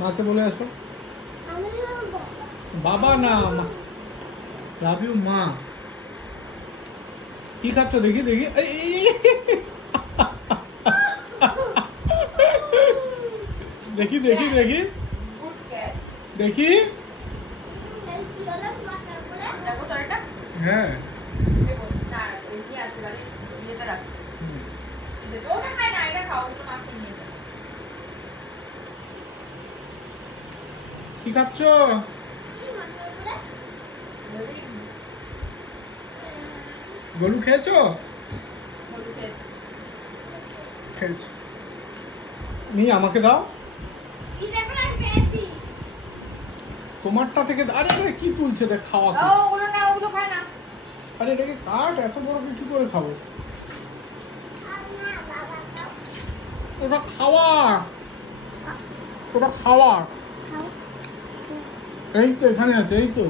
মাকে বলে আসো। বাবা না, লাভ ইউ মা। কি খাচ্ছ দেখি দেখি? দেখি দেখি দেখি দেখি। হ্যাঁ কি খাচ্ছ? গলু খেয়েছো? খেয়েছো নি, আমাকে দাও। তোমারটা থেকে আরে আরে কি তুলছে দেখ, খাওয়া কি? আরে এটাকে কাট, এত বড় কি করে খাবো? ওটা খাওয়া, ওটা খাওয়া। এই তো এখানে আছে, এই তো।